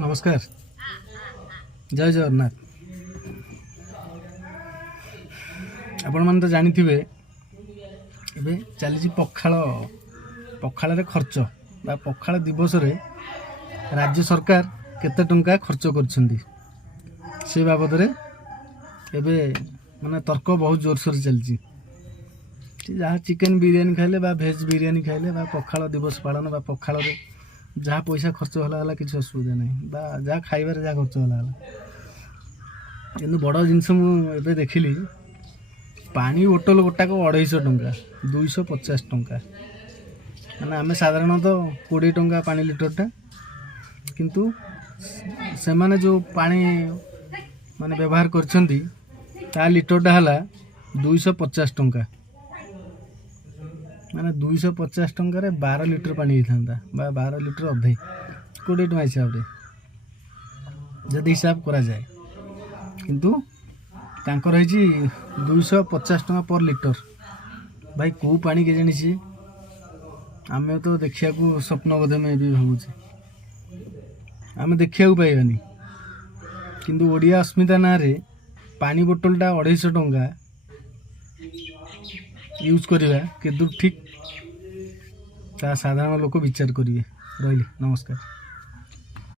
नमस्कार जय जगन्नाथ। आपण मन तो जानी थे एबे चली पखाल पखाल खर्च बा पखाल दिवस रे राज्य सरकार केते टंका खर्च करछंदी से बाबद रे एबे माने तर्क बहुत जोरसोर चलची। जहाँ चिकेन बिरियानी खाइले बा भेज बिरियानी खाइले बा पखाल दिवस पालन बा पखाल रे जहाँ पैसा खर्च होला किसी असुविधा नहीं बा जहाँ खाइबार जहाँ खर्च होला किंतु बड़ जिनस मुझे देखिली पानी बोतल गोटाक 250 टंका 250 टंका माने आम साधारणतः 20 टंका पानी लिटरटा किंतु से माने जो पानी माने व्यवहार करछंती ता लिटरटा हला 250 टंका माने 250 टंका रे 12 लिटर पानी होता बा 12 लिटर अधे 20 टंका हिसाब रे जदि हिसाब करा जाए किंतु तांकर है 250 टंका पर लिटर। भाई को पानी के जानी सी आमे तो देखिया को स्वप्न बोधे में भी भावुचे आमे देखिया को पाइबानी किंतु ओडिया अस्मिता ना रे पानी बोतलटा 250 टंका यूज करिबा के दूर ठीक ता साधारण लोक विचार करिए। रही नमस्कार।